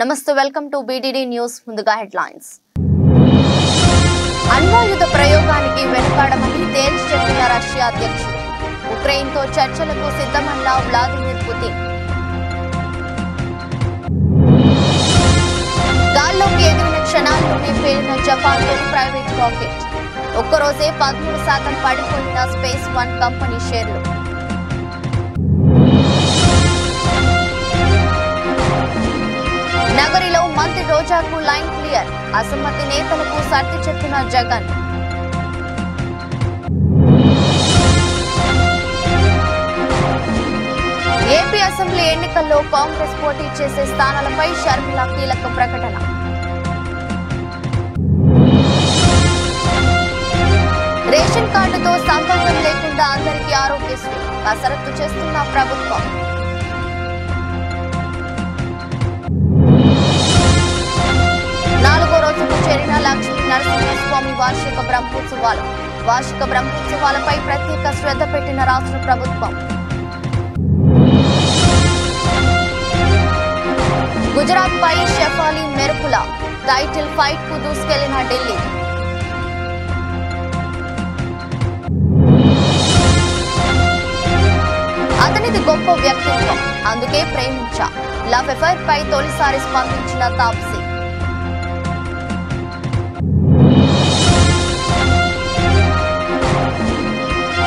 నమస్తే welcome to BDD news ముందుగా headlines అణ్వాయుధ ప్రయోగానికి వెనుకాడమని తేల్చి చెప్పిన రష్యా అధ్యక్షుడు ఉక్రెయిన్తో చర్చలకు సిద్ధమన్న వ్లాదిమిర్ పుతిన్ గాల్లోకి ఎగిరిన క్షణాల్లోనే పేలిన జపాన్ తొలి ప్రైవేట్ రాకెట్ ఒక్కరోజే 13% పడిపోయిన స్పేస్ వన్ కంపెనీ షేర్లు నగరిలో మంత్రి రోజాకు లైన్ క్లియర్ అసమ్మతి నేతలకు సర్ది చెప్పిన జగన్ ఏపీ అసెంబ్లీ ఎన్నికల్లో కాంగ్రెస్ పోటీ చేసే స్థానాలపై షర్మిల కీలక ప్రకటన రేషన్ కార్డుతో సంబంధం లేకుండా అందరికీ ఆరోగ్యశ్రీ కసరత్తు చేస్తున్న ప్రభుత్వం చేరిన లక్ష్మీ నరసింహస్వామి వార్షిక బ్రహ్మోత్సవాలపై ప్రత్యేక శ్రద్ధ పెట్టిన రాష్ట్ర ప్రభుత్వం గుజరాత్ పై షెఫాలి మెరుపుల టైటిల్ ఫైట్ కు దూసుకెళ్లిన ఢిల్లీ అతనిది గొప్ప వ్యక్తిత్వం అందుకే ప్రేమించా లవ్ ఎఫైర్ పై తొలిసారి స్పందించిన తాప్సీ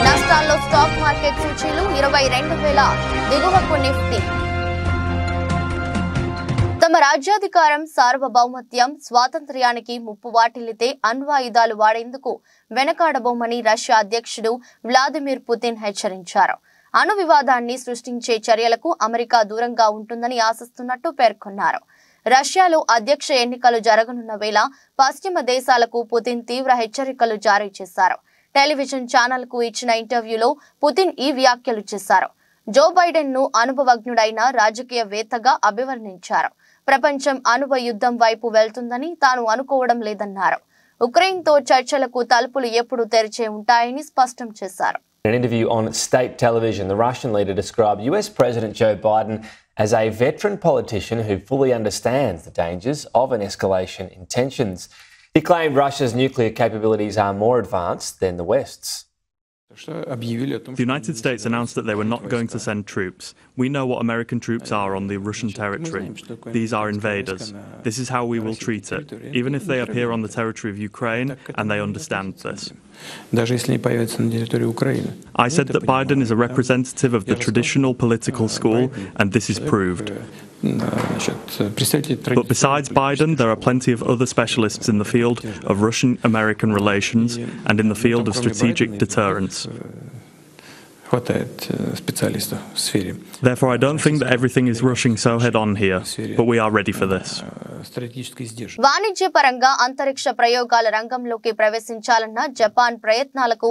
నష్టాల్లో స్టాక్ మార్కెట్ సూచీలు 22,000 దిగువకు నిఫ్టీ తమ రాజ్యాధికారం సార్వభౌమత్యం స్వాతంత్ర్యానికి ముప్పు వాటిల్లితే అణ్వాయుధాలు వాడేందుకు వెనకాడబోమని రష్యా అధ్యక్షుడు వ్లాదిమిర్ పుతిన్ హెచ్చరించారు. అణు వివాదాన్ని సృష్టించే చర్యలకు అమెరికా దూరంగా ఉంటుందని ఆశిస్తున్నట్టు పేర్కొన్నారు. రష్యాలో అధ్యక్ష ఎన్నికలు జరగనున్న వేళ పశ్చిమ దేశాలకు పుతిన్ తీవ్ర హెచ్చరికలు జారీ చేశారు. టెలివిజన్ ఛానల్ కు ఇచ్చిన ఇంటర్వ్యూలో పుతిన్ ఈ వ్యాఖ్యలు చేశారు. జో బైడెన్ ను అనుభవజ్ఞుడైన రాజకీయవేత్తగా అభివర్ణించారు. ప్రపంచం అణువ యుద్ధం వైపు వెళ్తుందని తాను అనుకోవడం లేదన్నారు. ఉక్రెయిన్ తో చర్చలకు తలుపులు ఎప్పుడు తెరిచే ఉంటాయని స్పష్టం చేశారు. In an interview on state television, the Russian leader described US President Joe Biden as a veteran politician who fully understands the dangers of an escalation in tensions. He claimed Russia's nuclear capabilities are more advanced than the West's. The United States announced that they were not going to send troops. We know what American troops are on the Russian territory. These are invaders. This is how we will treat it, even if they appear on the territory of Ukraine and they understand this. I said that Biden is a representative of the traditional political school, and this is proved. But besides Biden, there are plenty of other specialists in the field of Russian-American relations and in the field of strategic deterrence. Therefore, I don't think that everything is rushing so head-on here, but we are ready for this. వాణిజ్యపరంగా అంతరిక్ష ప్రయోగాల రంగంలోకి ప్రవేశించాలన్న Japan ప్రయత్నాలకు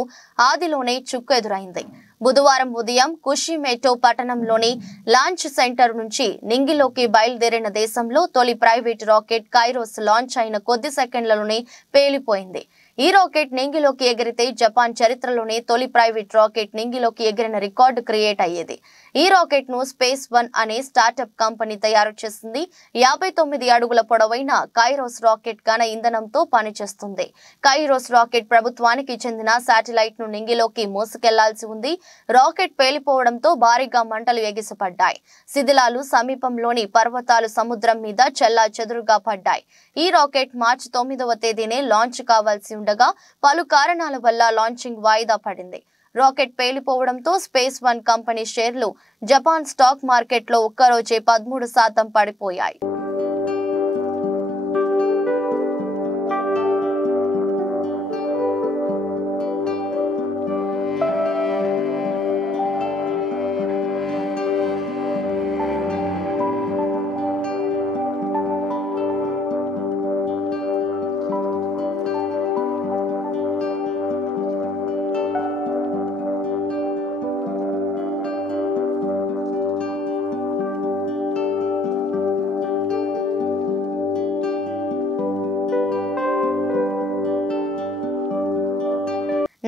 ఆదిలోనే చుక్కు ఎదురైంది. బుధవారం ఉదయం కుషిమేటో పట్టణంలోని లాంచ్ సెంటర్ నుంచి నింగిలోకి బయలుదేరిన దేశంలో తొలి ప్రైవేట్ రాకెట్ కైరోస్ లాంచ్ అయిన కొద్ది సెకండ్లలోనే పేలిపోయింది. ఈ రాకెట్ నింగిలోకి ఎగిరితే జపాన్ చరిత్రలోనే తొలి ప్రైవేట్ రాకెట్ నింగిలోకి ఎగిరిన రికార్డు క్రియేట్ అయ్యేది. ఈ రాకెట్ ను స్పేస్ వన్ అనే స్టార్టప్ కంపెనీ తయారు చేసింది. 59 అడుగుల పొడవైన కైరోస్ రాకెట్ ఘన ఇంధనంతో పనిచేస్తుంది. కైరోస్ రాకెట్ ప్రభుత్వానికి చెందిన శాటిలైట్ ను నింగిలోకి మోసుకెళ్లాల్సి ఉంది. రాకెట్ పేలిపోవడంతో భారీగా మంటలు ఎగిసిపడ్డాయి. శిథిలాలు సమీపంలోని పర్వతాలు సముద్రం మీద చెల్లా చెదురుగా పడ్డాయి. ఈ రాకెట్ మార్చి 9వ తేదీనే లాంచ్ కావాల్సి ఉండగా పలు కారణాల వల్ల లాంచింగ్ వాయిదా పడింది. రాకెట్ పేలిపోవడంతో స్పేస్ వన్ కంపెనీ షేర్లు జపాన్ స్టాక్ మార్కెట్లో ఒక్కరోజే 13% పడిపోయాయి.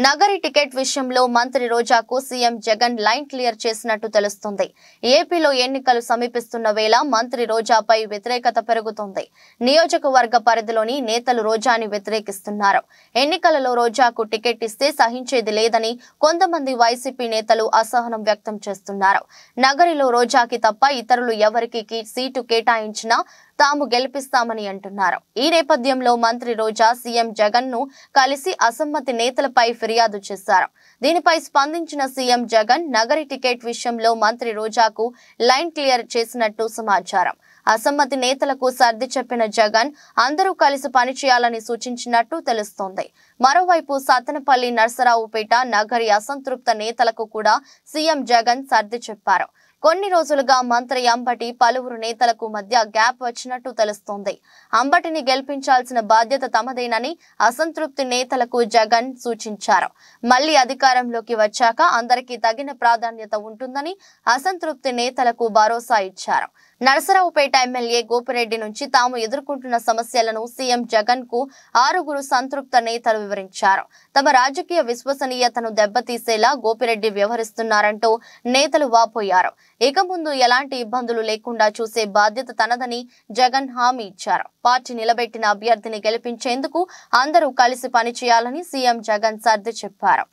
నగరి టికెట్ విషయంలో మంత్రి రోజాకు సీఎం జగన్ లైన్ క్లియర్ చేసినట్టు తెలుస్తుంది. ఏపీలో ఎన్నికలు సమీపిస్తున్న వేళ మంత్రి రోజాపై వ్యతిరేకత పెరుగుతోంది. నియోజకవర్గ పరిధిలోని నేతలు రోజాని వ్యతిరేకిస్తున్నారు. ఎన్నికలలో రోజాకు టికెట్ ఇస్తే సహించేది లేదని కొంతమంది వైసీపీ నేతలు అసహనం వ్యక్తం చేస్తున్నారు. నగరిలో రోజాకి తప్ప ఇతరులు ఎవరికి సీటు కేటాయించినా తాము గెలిపిస్తామని అంటున్నారు. ఈ నేపథ్యంలో మంత్రి రోజా సీఎం జగన్ ను కలిసి అసమ్మతి నేతలపై ఫిర్యాదు చేశారు. దీనిపై స్పందించిన సీఎం జగన్ నగరి టికెట్ విషయంలో మంత్రి రోజాకు లైన్ క్లియర్ చేసినట్టు సమాచారం. అసమ్మతి నేతలకు సర్ది చెప్పిన జగన్ అందరూ కలిసి పనిచేయాలని సూచించినట్టు తెలుస్తోంది. మరోవైపు సత్తెనపల్లి, నర్సరావుపేట నగరి అసంతృప్త నేతలకు కూడా సీఎం జగన్ సర్ది చెప్పారు. కొన్ని రోజులుగా మంత్రి అంబటి పలువురు నేతలకు మధ్య గ్యాప్ వచ్చినట్టు తెలుస్తోంది. అంబటిని గెలిపించాల్సిన బాధ్యత తమదేనని అసంతృప్తి నేతలకు జగన్ సూచించారు. మళ్లీ అధికారంలోకి వచ్చాక అందరికీ తగిన ప్రాధాన్యత ఉంటుందని అసంతృప్తి నేతలకు భరోసా ఇచ్చారు. నరసరావుపేట ఎమ్మెల్యే గోపిరెడ్డి నుంచి తాము ఎదుర్కొంటున్న సమస్యలను సీఎం జగన్ కు 6 సంతృప్త నేతలు వివరించారు. తమ రాజకీయ విశ్వసనీయతను దెబ్బతీసేలా గోపిరెడ్డి వ్యవహరిస్తున్నారంటూ నేతలు వాపోయారు. ఇక ముందు ఎలాంటి ఇబ్బందులు లేకుండా చూసే బాధ్యత తనదని జగన్ హామీ ఇచ్చారు. పార్టీ నిలబెట్టిన అభ్యర్థిని గెలిపించేందుకు అందరూ కలిసి పనిచేయాలని సీఎం జగన్ సర్ది చెప్పారు.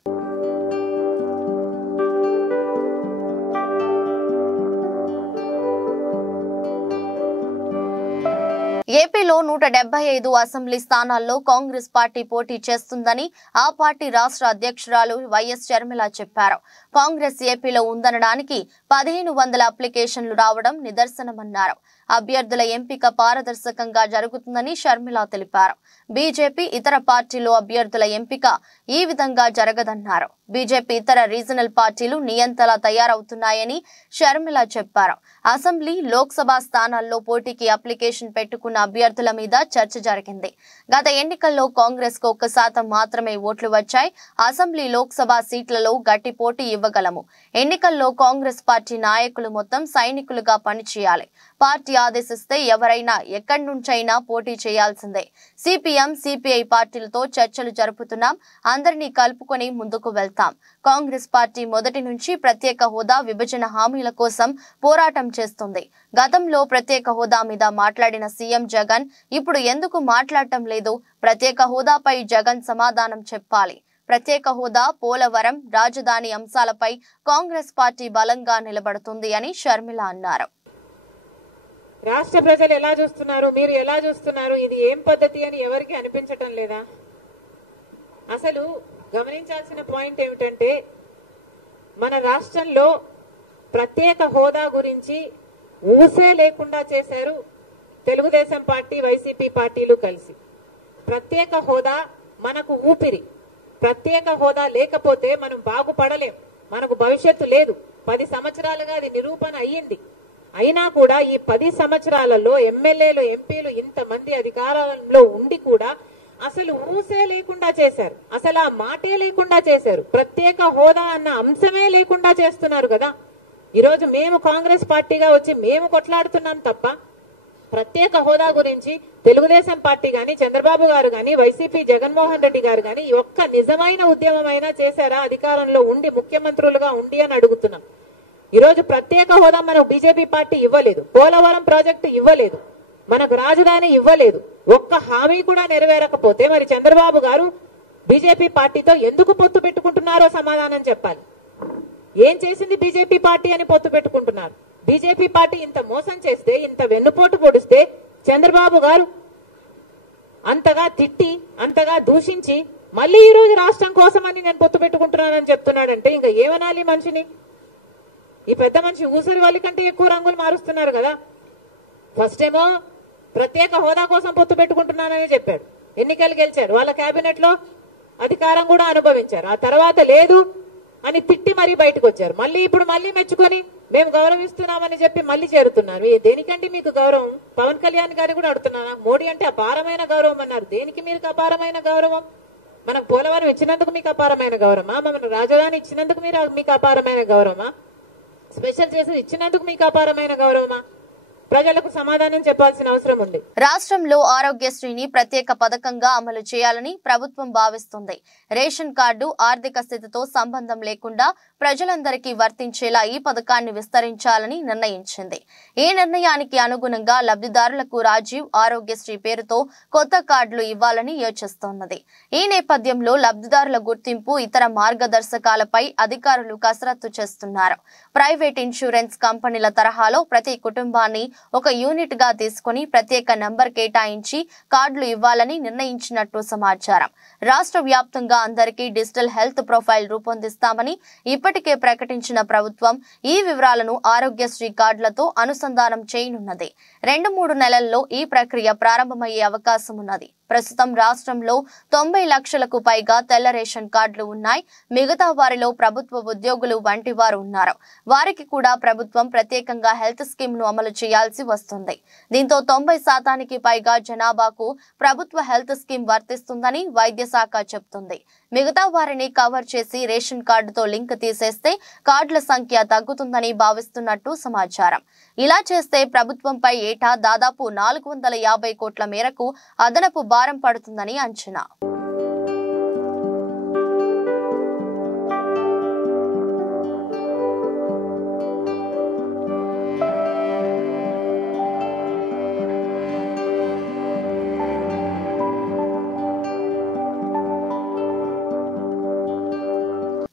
ఏపీలో 175 అసెంబ్లీ స్థానాల్లో కాంగ్రెస్ పార్టీ పోటీ చేస్తుందని ఆ పార్టీ రాష్ట్ర అధ్యక్షురాలు వైఎస్ షర్మిల చెప్పారు. కాంగ్రెస్ ఏపీలో ఉందనడానికి 1500 అప్లికేషన్లు రావడం నిదర్శనమన్నారు. అభ్యర్థుల ఎంపిక పారదర్శకంగా జరుగుతుందని షర్మిల తెలిపారు. బీజేపీ ఇతర పార్టీలు అభ్యర్థుల ఎంపిక ఈ విధంగా జరగదన్నారు. బీజేపీ ఇతర రీజనల్ పార్టీలు నియంతలా తయారవుతున్నాయని షర్మిల చెప్పారు. అసెంబ్లీ, లోక్సభ స్థానాల్లో పోటీకి అప్లికేషన్ పెట్టుకున్న అభ్యర్థుల మీద చర్చ జరిగింది. గత ఎన్నికల్లో కాంగ్రెస్ కు 1% మాత్రమే ఓట్లు వచ్చాయి. అసెంబ్లీ, లోక్సభ సీట్లలో గట్టి పోటీ ఇవ్వగలము. ఎన్నికల్లో కాంగ్రెస్ పార్టీ నాయకులు మొత్తం సైనికులుగా పనిచేయాలి. పార్టీ ఆదేశిస్తే ఎవరైనా ఎక్కడి నుంచైనా పోటీ చేయాల్సిందే. సిపిఎం, సిపిఐ పార్టీలతో చర్చలు జరుపుతున్నాం. అందరినీ కలుపుకొని ముందుకు వెళ్తాం. కాంగ్రెస్ పార్టీ మొదటి నుంచి ప్రత్యేక హోదా, విభజన హామీల కోసం పోరాటం చేస్తుంది. గతంలో ప్రత్యేక హోదా మీద మాట్లాడిన సీఎం జగన్ ఇప్పుడు ఎందుకు మాట్లాడటం లేదు? ప్రత్యేక హోదాపై జగన్ సమాధానం చెప్పాలి. ప్రత్యేక హోదా, పోలవరం, రాజధాని అంశాలపై కాంగ్రెస్ పార్టీ బలంగా నిలబడుతుంది అని షర్మిల అన్నారు. రాష్ట్ర ప్రజలు ఎలా చూస్తున్నారు, మీరు ఎలా చూస్తున్నారు, ఇది ఏం పద్ధతి అని ఎవరికి అనిపించటం లేదా? అసలు గమనించాల్సిన పాయింట్ ఏమిటంటే మన రాష్ట్రంలో ప్రత్యేక హోదా గురించి ఊసే లేకుండా చేశారు తెలుగుదేశం పార్టీ, వైసీపీ పార్టీలు కలిసి. ప్రత్యేక హోదా మనకు ఊపిరి. ప్రత్యేక హోదా లేకపోతే మనం బాగుపడలేం, మనకు భవిష్యత్తు లేదు. 10 సంవత్సరాలుగా అది నిరూపణ అయ్యింది. అయినా కూడా ఈ 10 సంవత్సరాలలో ఎమ్మెల్యేలు, ఎంపీలు ఇంతమంది అధికారంలో ఉండి కూడా అసలు ఊసే లేకుండా చేశారు. అసలు ఆ మాటే లేకుండా చేశారు. ప్రత్యేక హోదా అన్న అంశమే లేకుండా చేస్తున్నారు కదా. ఈరోజు మేము కాంగ్రెస్ పార్టీగా వచ్చి మేము కొట్లాడుతున్నాం తప్ప ప్రత్యేక హోదా గురించి తెలుగుదేశం పార్టీ గాని, చంద్రబాబు గారు గాని, వైసీపీ జగన్మోహన్ రెడ్డి గారు గాని ఒక్క నిజమైన ఉద్యమమైనా చేశారా అధికారంలో ఉండి, ముఖ్యమంత్రులుగా ఉండి అని అడుగుతున్నాం. ఈరోజు ప్రత్యేక హోదా మనకు బీజేపీ పార్టీ ఇవ్వలేదు. పోలవరం ప్రాజెక్టు ఇవ్వలేదు. మనకు రాజధాని ఇవ్వలేదు. ఒక్క హామీ కూడా నెరవేరకపోతే మరి చంద్రబాబు గారు బీజేపీ పార్టీతో ఎందుకు పొత్తు పెట్టుకుంటున్నారో సమాధానం చెప్పాలి. ఏం చేసింది బీజేపీ పార్టీ అని పొత్తు పెట్టుకుంటున్నారు? బీజేపీ పార్టీ ఇంత మోసం చేస్తే, ఇంత వెన్నుపోటు పొడిస్తే చంద్రబాబు గారు అంతగా తిట్టి, అంతగా దూషించి మళ్ళీ ఈ రోజు రాష్ట్రం కోసమని నేను పొత్తు పెట్టుకుంటున్నానని చెప్తున్నాడంటే ఇంకా ఏమనాలి మనిషిని? ఈ పెద్ద మనిషి ఊసరి వాళ్ళ కంటే ఎక్కువ రంగులు మారుస్తున్నారు కదా. ఫస్ట్ ఏమో ప్రత్యేక హోదా కోసం పొత్తు పెట్టుకుంటున్నానని చెప్పాడు. ఎన్నికలు గెలిచారు. వాళ్ళ కేబినెట్ లో అధికారం కూడా అనుభవించారు. ఆ తర్వాత లేదు అని తిట్టి మరీ బయటకు వచ్చారు. మళ్ళీ ఇప్పుడు మళ్ళీ మెచ్చుకొని మేము గౌరవిస్తున్నామని చెప్పి మళ్ళీ చేరుతున్నారు. దేనికంటే మీకు గౌరవం? పవన్ కళ్యాణ్ గారు కూడా అడుగుతున్నానా? మోడీ అంటే అపారమైన గౌరవం అన్నారు. దేనికి మీకు అపారమైన గౌరవం? మనకు పోలవరం ఇచ్చినందుకు మీకు అపారమైన గౌరవమా? మన రాజధాని ఇచ్చినందుకు మీకు అపారమైన గౌరవమా? స్పెషల్ చేసి ఇచ్చినందుకు మీకు అపారమైన గౌరవమా? ప్రజలకు సమాధానం చెప్పాల్సిన అవసరం ఉంది. రాష్ట్రంలో ఆరోగ్యశ్రీని ప్రత్యేక పథకంగా అమలు చేయాలని ప్రభుత్వం భావిస్తుంది. రేషన్ కార్డు ఆర్థిక స్థితితో సంబంధం లేకుండా ప్రజలందరికీ వర్తించేలా ఈ పథకాన్ని విస్తరించాలని నిర్ణయించింది. ఈ నిర్ణయానికి అనుగుణంగా లబ్ధిదారులకు రాజీవ్ ఆరోగ్యశ్రీ పేరుతో కొత్త కార్డులు ఇవ్వాలని యోచిస్తోన్నది. ఈ నేపథ్యంలో లబ్ధిదారుల గుర్తింపు ఇతర మార్గదర్శకాలపై అధికారులు కసరత్తు చేస్తున్నారు. ప్రైవేట్ ఇన్సూరెన్స్ కంపెనీల తరహాలో ప్రతి కుటుంబాన్ని ఒక యూనిట్ గా తీసుకుని ప్రత్యేక నంబర్ కేటాయించి కార్డులు ఇవ్వాలని నిర్ణయించినట్టు సమాచారం. రాష్ట్ర వ్యాప్తంగా అందరికీ డిజిటల్ హెల్త్ ప్రొఫైల్ రూపొందిస్తామని ఇప్పటికే ప్రకటించిన ప్రభుత్వం ఈ వివరాలను ఆరోగ్యశ్రీ కార్డులతో అనుసంధానం చేయనున్నది. 2-3 నెలల్లో ఈ ప్రక్రియ ప్రారంభమయ్యే అవకాశం ఉన్నది. ప్రస్తుతం రాష్ట్రంలో 90 లక్షలకు పైగా తెల్ల రేషన్ కార్డులు ఉన్నాయి. మిగతా వారిలో ప్రభుత్వ ఉద్యోగులు వంటి వారు ఉన్నారు. వారికి కూడా ప్రభుత్వం ప్రత్యేకంగా హెల్త్ స్కీమ్ ను అమలు చేయాల్సి వస్తుంది. దీంతో 90% పైగా జనాభాకు ప్రభుత్వ హెల్త్ స్కీమ్ వర్తిస్తుందని వైద్య శాఖ చెబుతుంది. మిగతా వారిని కవర్ చేసి రేషన్ కార్డుతో లింక్ తీసేస్తే కార్డుల సంఖ్య తగ్గుతుందని భావిస్తున్నట్టు సమాచారం. ఇలా చేస్తే ప్రభుత్వంపై ఏటా దాదాపు 450 కోట్ల మేరకు అదనపు భారం పడుతుందని అంచనా.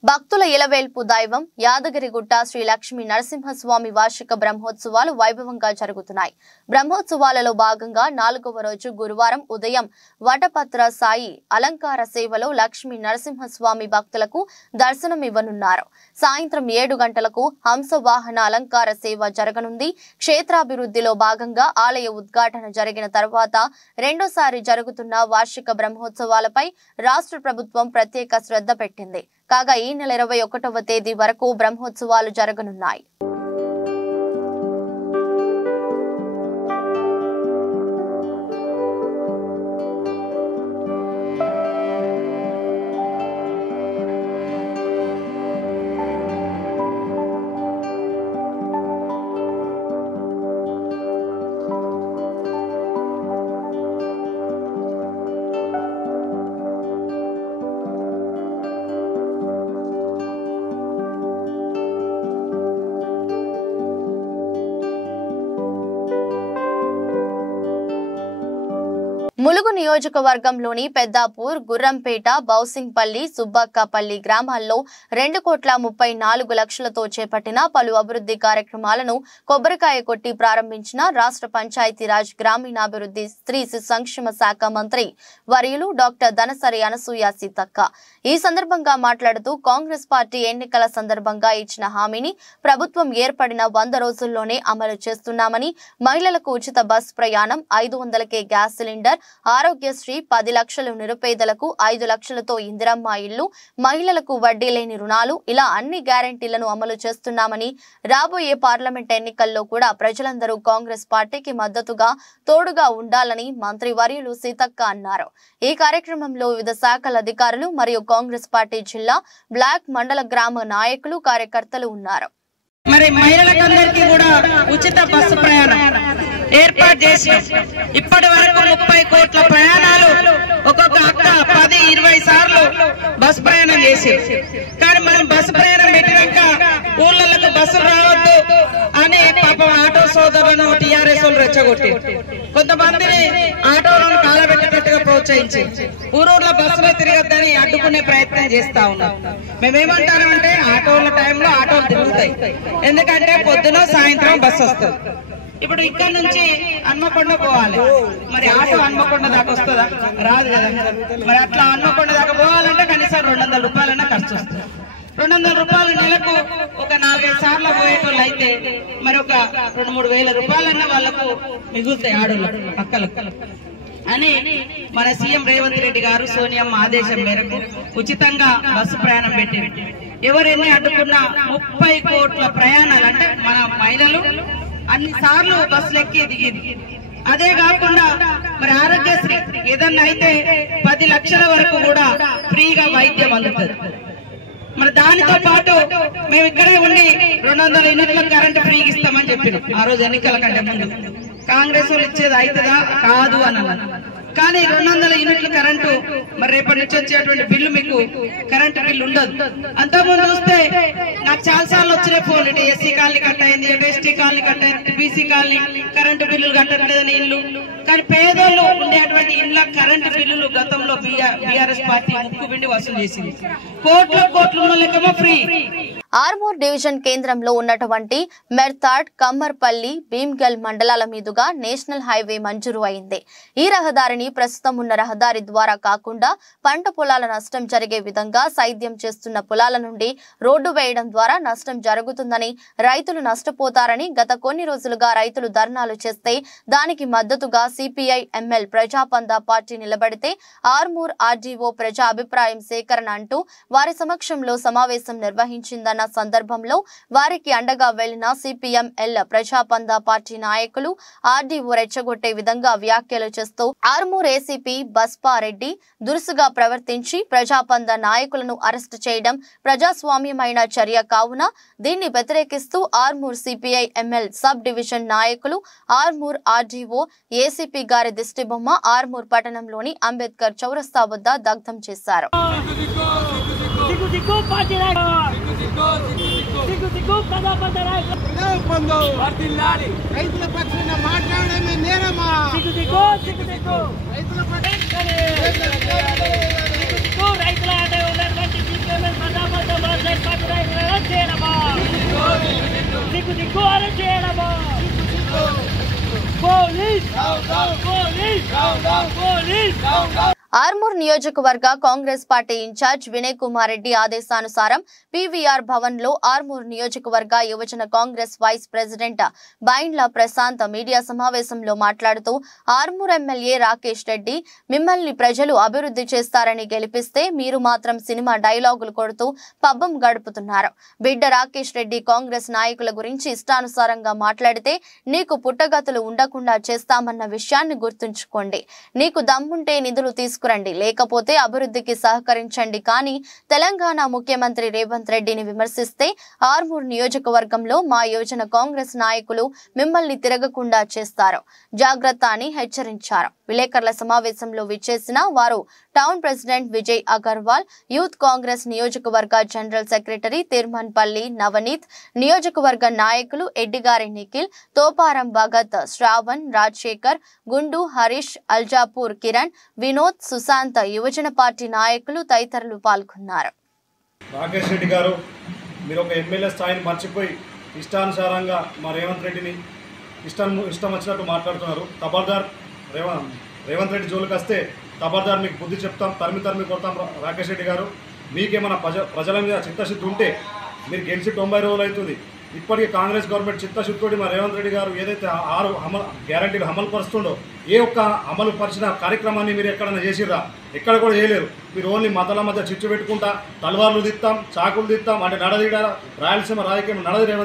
భక్తుల ఇలవేల్పు దైవం యాదగిరిగుట్ట శ్రీ లక్ష్మీ నరసింహస్వామి వార్షిక బ్రహ్మోత్సవాలు వైభవంగా జరుగుతున్నాయి. బ్రహ్మోత్సవాలలో భాగంగా 4వ రోజు గురువారం ఉదయం వటపత్ర సాయి అలంకార సేవలో లక్ష్మీ నరసింహస్వామి భక్తులకు దర్శనమివ్వనున్నారు. సాయంత్రం 7 గంటలకు హంసవాహన అలంకార సేవ జరగనుంది. క్షేత్రాభివృద్ధిలో భాగంగా ఆలయ ఉద్ఘాటన జరిగిన తర్వాత రెండోసారి జరుగుతున్న వార్షిక బ్రహ్మోత్సవాలపై రాష్ట్ర ప్రభుత్వం ప్రత్యేక శ్రద్ధ పెట్టింది. కాగా ఈ నెల 21వ తేదీ వరకు బ్రహ్మోత్సవాలు జరగనున్నాయి. ములుగు నియోజకవర్గంలోని పెద్దాపూర్, గుర్రంపేట, బౌసింగ్పల్లి, సుబ్బక్కపల్లి గ్రామాల్లో 2,34 లక్షలతో చేపట్టిన పలు అభివృద్ధి కార్యక్రమాలను కొబ్బరికాయ కొట్టి ప్రారంభించిన రాష్ట్ర పంచాయతీరాజ్ గ్రామీణాభివృద్ధి స్త్రీ సంక్షేమ శాఖ మంత్రి వర్యులు డాక్టర్ ధనసరి అనసూయ సీతక్క. ఈ సందర్భంగా మాట్లాడుతూ కాంగ్రెస్ పార్టీ ఎన్నికల సందర్భంగా ఇచ్చిన హామీని ప్రభుత్వం ఏర్పడిన 100 రోజుల్లోనే అమలు చేస్తున్నామని, మహిళలకు ఉచిత బస్ ప్రయాణం, 500కే గ్యాస్ సిలిండర్, ఆరోగ్యశ్రీ, 10 లక్షలు నిరుపేదలకు, 5 లక్షలతో ఇందిరమ్మ ఇళ్లు, మహిళలకు వడ్డీ లేని రుణాలు, ఇలా అన్ని గ్యారెంటీలను అమలు చేస్తున్నామని, రాబోయే పార్లమెంట్ ఎన్నికల్లో కూడా ప్రజలందరూ కాంగ్రెస్ పార్టీకి మద్దతుగా తోడుగా ఉండాలని మంత్రి వర్యులు సీతక్క అన్నారు. ఈ కార్యక్రమంలో వివిధ శాఖల అధికారులు మరియు కాంగ్రెస్ పార్టీ జిల్లా, బ్లాక్, మండల, గ్రామ నాయకులు, కార్యకర్తలు ఉన్నారు. మరి మహిళలందరికీ కూడా ఉచిత బస్సు ప్రయాణం ఏర్పాటు చేసి ఇప్పటి వరకు 30 కోట్ల ప్రయాణాలు ఒక్కొక్క అక్క 10-20 సార్లు బస్సు ప్రయాణం చేసి, కానీ మనం బస్సు ప్రయాణం పెట్టినాక ఊళ్ళకు బస్సులు రావద్దు అని పాపం ఆటో సోదరులను టీఆర్ఎస్ వాళ్ళు రెచ్చగొట్టి కొంతమందిని ఆటోలను కాలబెట్టేటట్టుగా ప్రోత్సహించి ఊరూర్లో బస్సులో తిరగద్దని అడ్డుకునే ప్రయత్నం చేస్తా ఉన్నాం. మేమేమంటామంటే ఆటోల టైంలో ఆటోలు తిరుగుతాయి, ఎందుకంటే పొద్దున సాయంత్రం బస్సు వస్తుంది. ఇప్పుడు ఇక్కడ నుంచి హన్మకొండ పోవాలి, మరి ఆటో హన్మకొండ దాకా వస్తుందా? రాదు కదా. మరి అట్లా హన్మకొండ దాకా పోవాలంటే కనీసం 200 రూపాయలన్నా ఖర్చు వస్తుంది. 200 రూపాయలు నెలకు ఒక 4-5 సార్లు పోయేటోళ్ళు అయితే మరి ఒక 2-3 వేల రూపాయలన్నా వాళ్లకు మిగులుతాయి ఆడోళ్ళకు, అక్కలకు అని మన సీఎం రేవంత్ రెడ్డి గారు సోనియమ్మ ఆదేశం మేరకు ఉచితంగా బస్సు ప్రయాణం పెట్టింది. ఎవరెన్ని అడ్డుకున్నా 30 కోట్ల ప్రయాణాలు అంటే మన మహిళలు అన్ని సార్లు బస్సులు ఎక్కి దిగింది. అదే కాకుండా మరి ఆరోగ్యశ్రీ ఏదన్నా అయితే 10 లక్షల వరకు కూడా ఫ్రీగా వైద్యం అందుతుంది. మరి దానితో పాటు మేము ఇక్కడే ఉండి 200 యూనిట్ల కరెంటు ఫ్రీగా ఇస్తామని చెప్పినాం ఆ రోజు ఎన్నికల కంటే ముందు. కాంగ్రెస్ వాళ్ళు ఇచ్చేది అవుతుందా కాదు అని అన్నారు. కానీ 200 యూనిట్ల కరెంటు మరి రేపటి నుంచి వచ్చేటువంటి బిల్లు మీకు కరెంటు బిల్లు ఉండదు. అంతకుముందు చూస్తే నాకు చాలా సార్లు వచ్చిన ఫోన్లు, ఎస్సీ కాలనీ కట్ అయింది, ఎస్టీ కాలనీ కట్ అయింది, బీసీ కాలనీ కరెంటు బిల్లులు కట్టట్లేదని ఇల్లు. కానీ పేదోళ్ళు ఉండేటువంటి ఇళ్ళ కరెంటు బిల్లులు గతంలో బీఆర్ఎస్ పార్టీ ముక్కుబిండి వసూలు చేసింది. కోట్లు ఉన్న లెక్కమో ఫ్రీ. ఆర్మూర్ డివిజన్ కేంద్రంలో ఉన్నటువంటి మెర్తాడ్, కమ్మర్పల్లి, భీమ్గల్ మండలాల మీదుగా నేషనల్ హైవే మంజూరు అయింది. ఈ రహదారిని ప్రస్తుతం ఉన్న రహదారి ద్వారా కాకుండా పంట పొలాల నష్టం జరిగే విధంగా సైద్యం చేస్తున్న పొలాల నుండి రోడ్డు వేయడం ద్వారా నష్టం జరుగుతుందని, రైతులు నష్టపోతారని గత కొన్ని రోజులుగా రైతులు ధర్నాలు చేస్తే దానికి మద్దతుగా సిపిఐ ఎంఎల్ ప్రజాపందా పార్టీ నిలబడితే ఆర్మూర్ ఆర్డీఓ ప్రజా అభిప్రాయం సేకరణ అంటూ వారి సమక్షంలో సమావేశం నిర్వహించిందన్న సందర్భంలో వారికి అండగా వెళ్లిన సిపిఎం ఎల్ ప్రజాపందా పార్టీ నాయకులు ఆర్డీఓ రెచ్చగొట్టే విధంగా వ్యాఖ్యలు చేస్తూ ఆర్మూర్ ఏసీపీ బస్పారెడ్డి దురుసుగా ప్రవర్తించి ప్రజాపందా నాయకులను అరెస్టు చేయడం ప్రజాస్వామ్యమైన చర్య కావున దీన్ని వ్యతిరేకిస్తూ Armoor CPI ML sub division నాయకులు ఆర్మూర్ ఆర్డీఓ ఏసీపీ గారి దిష్టిబొమ్మ ఆర్మూర్ పట్టణంలోని అంబేద్కర్ చౌరస్తా వద్ద దగ్ధం చేశారు. ఆర్మూర్ నియోజకవర్గ కాంగ్రెస్ పార్టీ ఇన్ఛార్జ్ వినయ్ కుమార్ రెడ్డి ఆదేశానుసారం పీవీఆర్ భవన్ లో ఆర్మూర్ నియోజకవర్గ యువజన Congress vice president Bindla Prashanth media సమావేశంలో మాట్లాడుతూ ఆర్మూర్ ఎమ్మెల్యే రాకేష్ రెడ్డి మిమ్మల్ని ప్రజలు అభివృద్ధి చేస్తారని గెలిపిస్తే మీరు మాత్రం సినిమా డైలాగులు కొడుతూ పబ్బం గడుపుతున్నారు. బిడ్డ రాకేష్ రెడ్డి కాంగ్రెస్ నాయకుల గురించి ఇష్టానుసారంగా మాట్లాడితే నీకు పుట్టగతులు ఉండకుండా చేస్తామన్న విషయాన్ని గుర్తుంచుకోండి. నీకు దమ్ముంటే నిధులు తీసుకురండి, లేకపోతే అభివృద్ధికి సహకరించండి. కానీ తెలంగాణ ముఖ్యమంత్రి రేవంత్ రెడ్డిని విమర్శిస్తే ఆర్మూర్ నియోజకవర్గంలో మా యువజన కాంగ్రెస్ నాయకులు మిమ్మల్ని తిరగకుండా చేస్తారు, జాగ్రత్త అని హెచ్చరించారు. విలేకరుల సమావేశంలో విచ్చేసిన వారు town president Vijay Agarwal, youth Congress నియోజకవర్గ జనరల్ సెక్రటరీ తిరుమన్పల్లి నవనీత్, నియోజకవర్గ నాయకులు ఎడ్డిగారి నిఖిల్, తోపారం భగత్, శ్రావణ్, రాజశేఖర్, గుండు, హరీష్, అల్జాపూర్ కిరణ్, వినోద్, సుశాంత్, యువజన పార్టీ నాయకులు తదితరులు పాల్గొన్నారు. రాకేష్ రెడ్డి గారు, మీరు ఒక ఎమ్మెల్యే స్థాయిని మర్చిపోయి ఇష్టానుసారంగా మా రేవంత్ రెడ్డిని ఇష్టం వచ్చినట్టు మాట్లాడుతున్నారు. ఖబర్దార్, రేవంత్ రెడ్డి జోలికి వస్తే ఖబర్దార్ మీకు బుద్ధి చెప్తాం, తరిమి కొడతాం. రాకేష్ రెడ్డి గారు, మీకేమైనా ప్రజల మీద చిత్తశుద్ధి ఉంటే మీరు గెలిచి 90 రోజులు అవుతుంది. ఇప్పటికీ కాంగ్రెస్ గవర్నమెంట్ చిత్తశుద్ధితోటి మా రేవంత్ రెడ్డి గారు ఏదైతే 6 గ్యారంటీలు అమలు పరుస్తుండో ఏ ఒక్క అమలు పరిచిన కార్యక్రమాన్ని మీరు ఎక్కడైనా చేసిర్రా? ఎక్కడ కూడా చేయలేరు. మీరు ఓన్లీ మతాల మధ్య చిచ్చు పెట్టుకుంటా తలవార్లు దిత్తాం, చాకులు దిత్తాం అంటే నడదిడా రాయలసీమ రాజకీయం నడది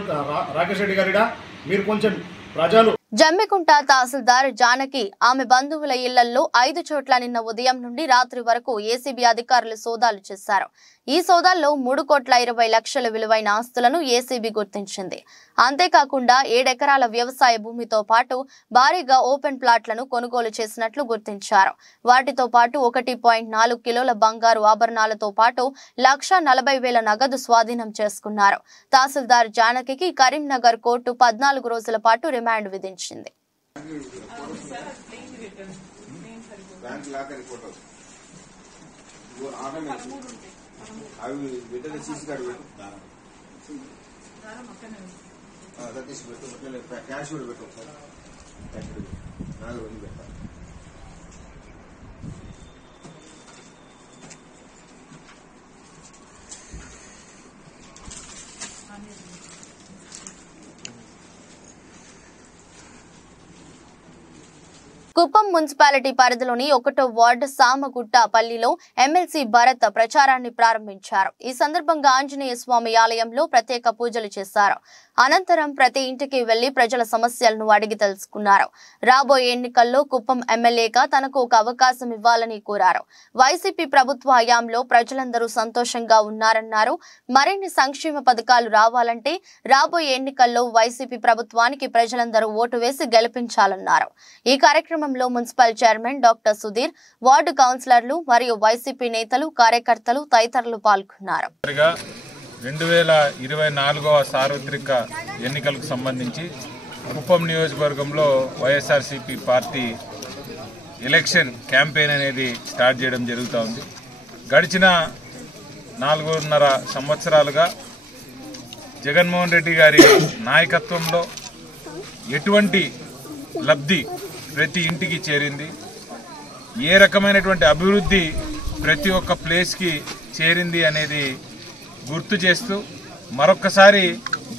రాకేష్ రెడ్డి గారిడా. మీరు కొంచెం ప్రజలు జమ్మికుంట తహసీల్దార్ జానకి ఆమె బంధువుల ఇళ్లలో 5 చోట్ల నిన్న ఉదయం నుండి రాత్రి వరకు ఏసీబీ అధికారులు సోదాలు చేశారు. ఈ సోదాల్లో 3,20,00,000 విలువైన ఆస్తులను ఏసీబీ గుర్తించింది. అంతేకాకుండా 7 ఎకరాల వ్యవసాయ భూమితో పాటు భారీగా ఓపెన్ ప్లాట్లను కొనుగోలు చేసినట్లు గుర్తించారు. వాటితో పాటు 1.4 కిలోల బంగారు ఆభరణాలతో పాటు 1,40,000 నగదు స్వాధీనం చేసుకున్నారు. తహసీల్దార్ జానకి కరీంనగర్ కోర్టు 14 రోజుల పాటు రిమాండ్ విధించింది. అవి పెట్టే సీసీ కార్డు పెట్టు, క్యాష్ కూడా పెట్టు, ఒకసారి నాకు 2 పెట్టాలి. కుప్పం మున్సిపాలిటీ పరిధిలోని 1వ వార్డు సామగుట్ట పల్లిలో ఎమ్మెల్సీ భరత్ ప్రచారాన్ని ప్రారంభించారు. ఈ సందర్భంగా ఆంజనేయ స్వామి ఆలయంలో ప్రత్యేక పూజలు చేశారు. అనంతరం ప్రతి ఇంటికి వెళ్లి ప్రజల సమస్యలను అడిగి తెలుసుకున్నారు. రాబోయే ఎన్నికల్లో కుప్పం ఎమ్మెల్యేగా తనకు ఒక అవకాశం ఇవ్వాలని కోరారు. వైసీపీ ప్రభుత్వ హయాంలో ప్రజలందరూ సంతోషంగా ఉన్నారన్నారు. మరిన్ని సంక్షేమ పథకాలు రావాలంటే రాబోయే ఎన్నికల్లో వైసీపీ ప్రభుత్వానికి ప్రజలందరూ ఓటు వేసి గెలిపించాలన్నారు. ఈ కార్యక్రమంలో municipal chairman doctor Sudheer, ward కౌన్సిలర్లు మరియు వైసీపీ నేతలు, కార్యకర్తలు తదితరులు పాల్గొన్నారు. 2024 సార్వత్రిక ఎన్నికలకు సంబంధించి కుప్పం నియోజకవర్గంలో వైఎస్ఆర్సీపీ పార్టీ ఎలక్షన్ క్యాంపెయిన్ అనేది స్టార్ట్ చేయడం జరుగుతూ ఉంది. గడిచిన 4.5 సంవత్సరాలుగా జగన్మోహన్ రెడ్డి గారి నాయకత్వంలో ఎటువంటి లబ్ధి ప్రతి ఇంటికి చేరింది, ఏ రకమైనటువంటి అభివృద్ధి ప్రతి ఒక్క ప్లేస్కి చేరింది అనేది గుర్తు చేస్తూ మరొక్కసారి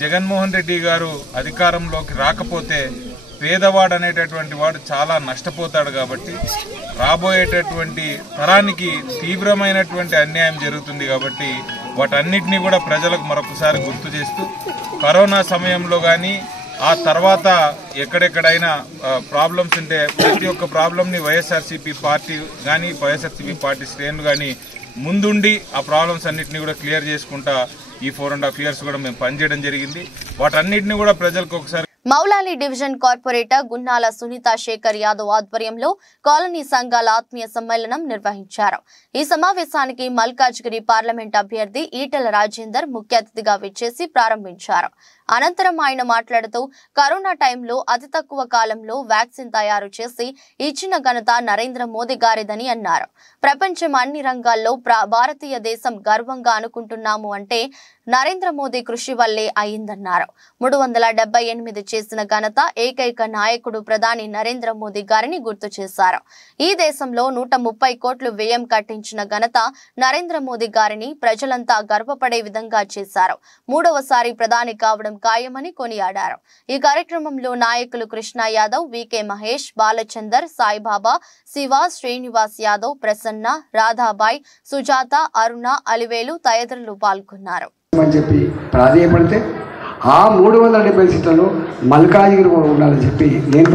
జగన్మోహన్ రెడ్డి గారు అధికారంలోకి రాకపోతే పేదవాడు అనేటటువంటి వాడు చాలా నష్టపోతాడు. కాబట్టి రాబోయేటటువంటి తరానికి తీవ్రమైనటువంటి అన్యాయం జరుగుతుంది. కాబట్టి వాటన్నిటినీ కూడా ప్రజలకు మరొకసారి గుర్తు చేస్తూ కరోనా సమయంలో కానీ ఆ తర్వాత ఎక్కడెక్కడైనా ప్రాబ్లమ్స్ ఉంటే ప్రతి ఒక్క ప్రాబ్లంని వైఎస్ఆర్సీపీ పార్టీ కానీ వైఎస్ఆర్సీపీ పార్టీ శ్రేణులు కానీ ముందుండి ఆ ప్రాబ్లమ్స్ అన్నింటినీ కూడా క్లియర్ చేసుకుంటా ఈ 4.5 years కూడా మేము పనిచేయడం జరిగింది. వాటన్నిటిని కూడా ప్రజలకు ఒకసారి మౌలాలి డివిజన్ కార్పొరేటర్ గున్నాల సునీత శేఖర్ యాదవ్ ఆధ్వర్యంలో కాలనీ సంఘాల ఆత్మీయ సమ్మేళనం నిర్వహించారు. ఈ సమావేశానికి మల్కాజ్గిరి పార్లమెంట్ అభ్యర్థి ఈటెల రాజేందర్ ముఖ్య అతిథిగా విచ్చేసి ప్రారంభించారు. అనంతరం ఆయన మాట్లాడుతూ కరోనా టైంలో అతి తక్కువ కాలంలో వ్యాక్సిన్ తయారు చేసి ఇచ్చిన ఘనత నరేంద్ర మోదీ గారిదని అన్నారు. ప్రపంచం అన్ని రంగాల్లో భారతీయ దేశం గర్వంగా అనుకుంటున్నాము అంటే నరేంద్ర మోదీ కృషి వల్లే అయిందన్నారు. 378 చేసిన ఘనత ఏకైక నాయకుడు ప్రధాని నరేంద్ర మోదీ గారిని గుర్తు చేశారు. ఈ దేశంలో 130 కోట్లు వ్యయం కట్టించిన ఘనత నరేంద్ర మోదీ గారిని ప్రజలంతా గర్వపడే విధంగా చేశారు. 3వసారి ప్రధాని కావడం ఖాయమని కొనియాడారు. ఈ కార్యక్రమంలో నాయకులు కృష్ణ యాదవ్, వికే మహేష్, బాలచందర్, సాయిబాబా, శివ, శ్రీనివాస్ యాదవ్, ప్రసన్న, రాధాబాయ్, సుజాత, అరుణ, అలివేలు తదితరులు పాల్గొన్నారు. ప్రాధాన్యపడితే ఆ 370 సీట్లలో మల్కాజిగిరి ఉండాలని చెప్పి నేను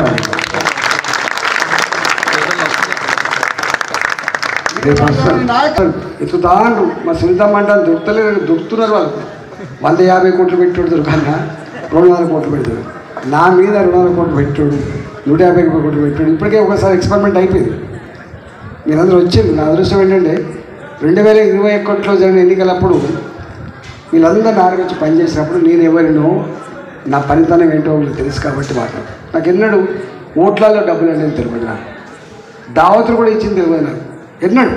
ఎత్తుతాండ్రు. మా సునీత మండలం దొరుకుతున్నారు. వాళ్ళు 150 కోట్లు పెట్టాడు దొరకన్నా 200 కోట్లు పెడతాడు. నా మీద 200 కోట్లు పెట్టాడు, 150 కోట్లు పెట్టాడు. ఇప్పటికే ఒకసారి ఎక్స్పెరిమెంట్ అయిపోయింది. మీరందరూ వచ్చింది. నా అదృష్టం ఏంటంటే 2021లో జరిగిన ఎన్నికలప్పుడు వీళ్ళందరూ నా వచ్చి పనిచేసినప్పుడు నేను ఎవరినో నా పనితనం ఏంటో తెలుసు కాబట్టి మాట్లాడు. నాకు ఎన్నడూ ఓట్లలో డబ్బులు అనేది తెలియదు. నాకు దావతులు కూడా ఇచ్చింది తెలియదు. నాకు ఎన్నడు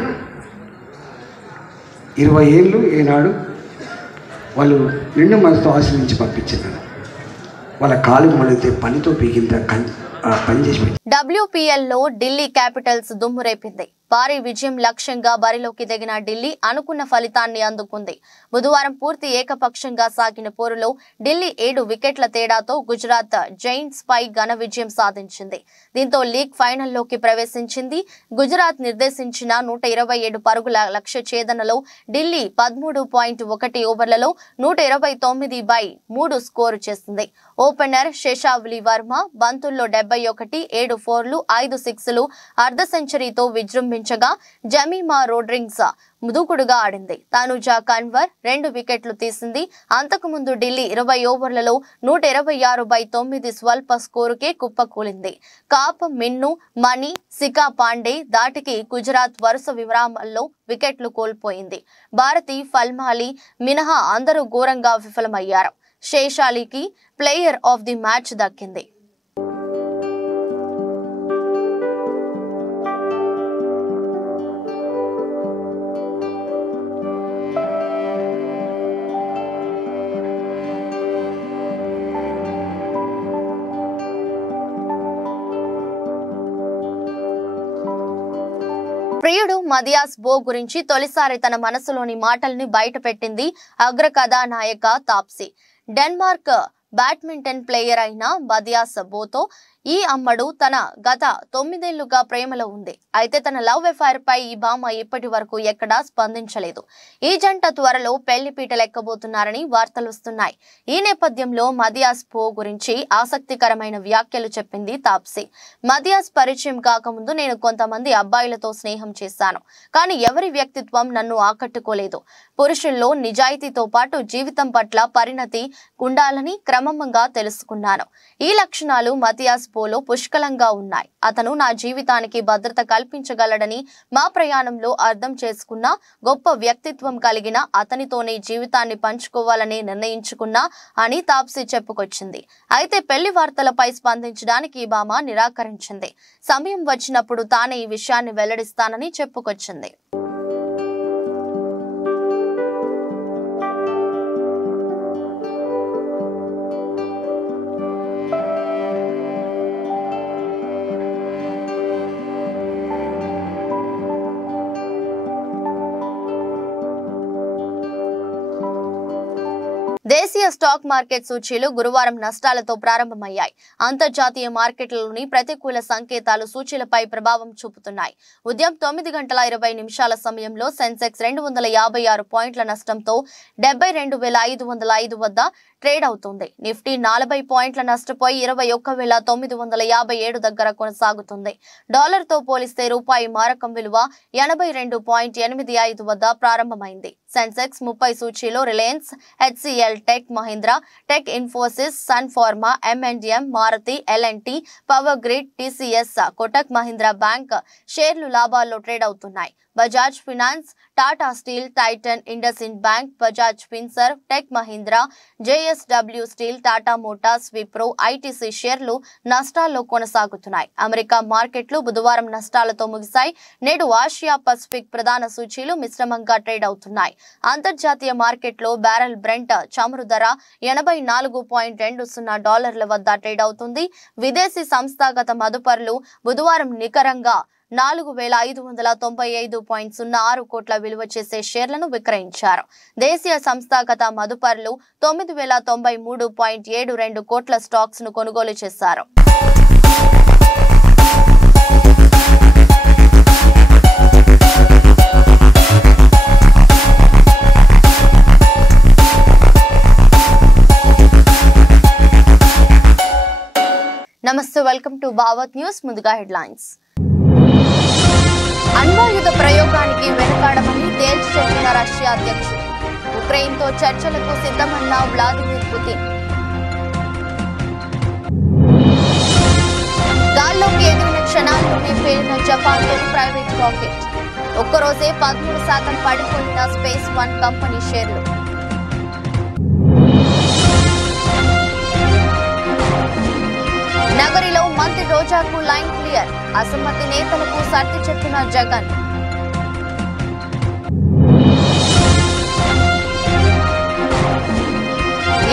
20 ఏళ్ళు ఏనాడు వాళ్ళు నిండు మనసుతో ఆశ్రయించి పంపించారు. వాళ్ళ కాలు మడితే పనితో పీకింత పని చేసి WPL లో ఢిల్లీ క్యాపిటల్స్ దుమ్ము రేపింది. భారీ విజయం లక్ష్యంగా బరిలోకి దిగిన ఢిల్లీ అనుకున్న ఫలితాన్ని అందుకుంది. బుధవారం పూర్తి ఏకపక్షంగా సాగిన పోరులో ఢిల్లీ 7 వికెట్ల తేడాతో గుజరాత్ జైంట్స్ పై ఘన విజయం సాధించింది. దీంతో లీగ్ ఫైనల్లోకి ప్రవేశించింది. గుజరాత్ నిర్దేశించిన 127 పరుగుల లక్ష్య ఛేదనలో ఢిల్లీ 13.1 ఓవర్లలో 129/3 స్కోరు చేసింది. ఓపెనర్ శేషావలి వర్మ బంతుల్లో 71, 7 4లు, 5 6లు, అర్ధ సెంచరీతో విజృంభించారు. జమీమా రోడ్రింగ్స్ దూకుడుగా ఆడింది. తనుజా కన్వర్ 2 వికెట్లు తీసింది. అంతకుముందు ఢిల్లీ 20 ఓవర్లలో 126/9 స్వల్ప స్కోరుకే కుప్పకూలింది. కాప్, మిన్ను, మణి, సికా పాండే దాటికి గుజరాత్ వరుస విరామాల్లో వికెట్లు కోల్పోయింది. భారతి, ఫల్మాలి మినహా అందరూ ఘోరంగా విఫలమయ్యారు. శేషాలికి ప్లేయర్ ఆఫ్ ది మ్యాచ్ దక్కింది. ప్రియుడు మదియాస్ బో గురించి తొలిసారి తన మనసులోని మాటల్ని బయటపెట్టింది అగ్ర కథానాయక తాప్సీ. డెన్మార్క్ బ్యాడ్మింటన్ ప్లేయర్ అయిన మదియాస్ బోతో ఈ అమ్మడు తన గత 9 ఏళ్లుగా ప్రేమలో ఉంది. అయితే తన లవ్ అఫైర్ పై ఈ భామ ఇప్పటి వరకు ఎక్కడా స్పందించలేదు. ఈ జంట త్వరలో పెళ్లిపీట లెక్కబోతున్నారని వార్తలు వస్తున్నాయి. ఈ నేపథ్యంలో మదియాస్ బో గురించి ఆసక్తికరమైన వ్యాఖ్యలు చెప్పింది తాప్సీ. మదియాస్ పరిచయం కాకముందు నేను కొంతమంది అబ్బాయిలతో స్నేహం చేశాను, కానీ ఎవరి వ్యక్తిత్వం నన్ను ఆకట్టుకోలేదు. పురుషుల్లో నిజాయితీతో పాటు జీవితం పట్ల పరిణతి ఉండాలని క్రమంగా తెలుసుకున్నాను. ఈ లక్షణాలు మదియాస్ బోలో పుష్కలంగా ఉన్నాయి. అతను నా జీవితానికి భద్రత కల్పించగలడని మా ప్రయాణంలో అర్థం చేసుకున్న గొప్ప వ్యక్తిత్వం కలిగిన అతనితోనే జీవితాన్ని పంచుకోవాలని నిర్ణయించుకున్నా అని తాప్సీ చెప్పుకొచ్చింది. అయితే పెళ్లి వార్తలపై స్పందించడానికి ఈ భామ నిరాకరించింది. సమయం వచ్చినప్పుడు తానే ఈ విషయాన్ని వెల్లడిస్తానని చెప్పుకొచ్చింది. దేశీయ స్టాక్ మార్కెట్ సూచీలు గురువారం నష్టాలతో ప్రారంభమయ్యాయి. అంతర్జాతీయ మార్కెట్లలోని ప్రతికూల సంకేతాలు సూచీలపై ప్రభావం చూపుతున్నాయి. ఉదయం 9:20 సమయంలో సెన్సెక్స్ 256 పాయింట్ల నష్టంతో 72,505 వద్ద ట్రేడ్ అవుతుంది. నిఫ్టీ 40 పాయింట్ల నష్టపోయి 21,957 దగ్గర కొనసాగుతుంది. డాలర్తో పోలిస్తే రూపాయి మారకం విలువ 82.85 వద్ద ప్రారంభమైంది. సెన్సెక్స్ 30 సూచీలో Reliance, HCL, Tech Mahindra, Tech Infosys, Sun Pharma, M&M, Maruti, L&T, Power Grid, TCS, Kotak Mahindra Bank షేర్లు లాభాల్లో ట్రేడ్ అవుతున్నాయి. బజాజ్ ఫినాన్స్, టాటా స్టీల్, టైటన్, ఇండస్ఇండ్ బ్యాంక్, బజాజ్ ఫిన్సర్వ్, టెక్ మహీంద్రా, JSW స్టీల్, టాటా మోటార్స్, విప్రో, ITC షేర్లు నష్టాల్లో కొనసాగుతున్నాయి. అమెరికా మార్కెట్లు బుధవారం నష్టాలతో ముగిశాయి. నేడు ఆసియా పసిఫిక్ ప్రధాన సూచీలు మిశ్రమంగా ట్రేడ్ అవుతున్నాయి. అంతర్జాతీయ మార్కెట్లో బ్యారెల్ బ్రెంట్ చమురు ధర $80.20 వద్ద ట్రేడ్ అవుతుంది. విదేశీ సంస్థాగత మదుపరులు బుధవారం నికరంగా 4,595.06 కోట్ల విలువ చేసే షేర్లను విక్రయించారు. దేశీయ సంస్థాగత మదుపరులు 9,093.72 కోట్ల స్టాక్స్ ను కొనుగోలు చేశారు. నమస్తే, వెల్కమ్ టు భావత్ న్యూస్. ముందుగా హెడ్లైన్స్. అణ్వాయుధ ప్రయోగానికి వెనుకాడమని తేల్చి చెప్పిన రష్యా అధ్యక్షుడు. ఉక్రెయిన్తో చర్చలకు సిద్ధమన్న వ్లాదిమిర్ పుతిన్. గాల్లోకి ఎగిరిన క్షణాల్లోనే పేలిన జపాన్ తొలి ప్రైవేట్ రాకెట్. ఒక్కరోజే 13% పడిపోయిన స్పేస్ వన్ కంపెనీ షేర్లు. నగరిలో మంత్రి రోజాకు లైన్ క్లియర్. అసమ్మతి నేతలకు సర్ది చెప్పిన జగన్.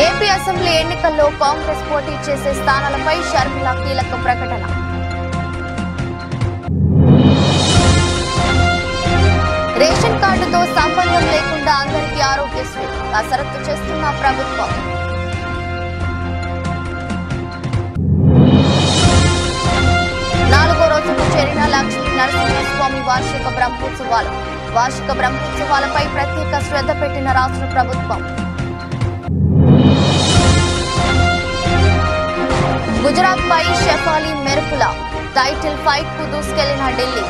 ఏపీ అసెంబ్లీ ఎన్నికల్లో కాంగ్రెస్ పోటీ చేసే స్థానాలపై షర్మిల కీలక ప్రకటన. రేషన్ కార్డుతో సంబంధం లేకుండా అందరికీ ఆరోగ్యశ్రీ కసరత్తు చేస్తున్న ప్రభుత్వం. చేరిన లక్ష్మీ నరసింహస్వామి వార్షిక బ్రహ్మోత్సవాలపై ప్రత్యేక శ్రద్ధ పెట్టిన రాష్ట్ర ప్రభుత్వం. గుజరాత్ పై షెఫాలి మెరుపుల టైటిల్ ఫైట్ కు దూసుకెళ్లిన ఢిల్లీ.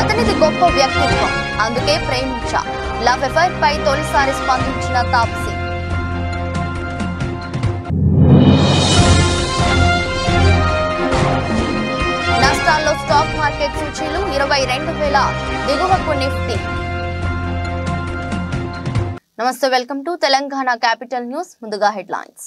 అతనిది గొప్ప వ్యక్తిత్వం, అందుకే ప్రేమించా. లవ్ అఫైర్ పై తొలిసారి స్పందించిన తాప్సీ. నష్టాల్లో స్టాక్ మార్కెట్ సూచీలు 22,000 దిగువకు నిఫ్టీ. నమస్తే, welcome to Telangana capital news. ముందుగా హెడ్లైన్స్.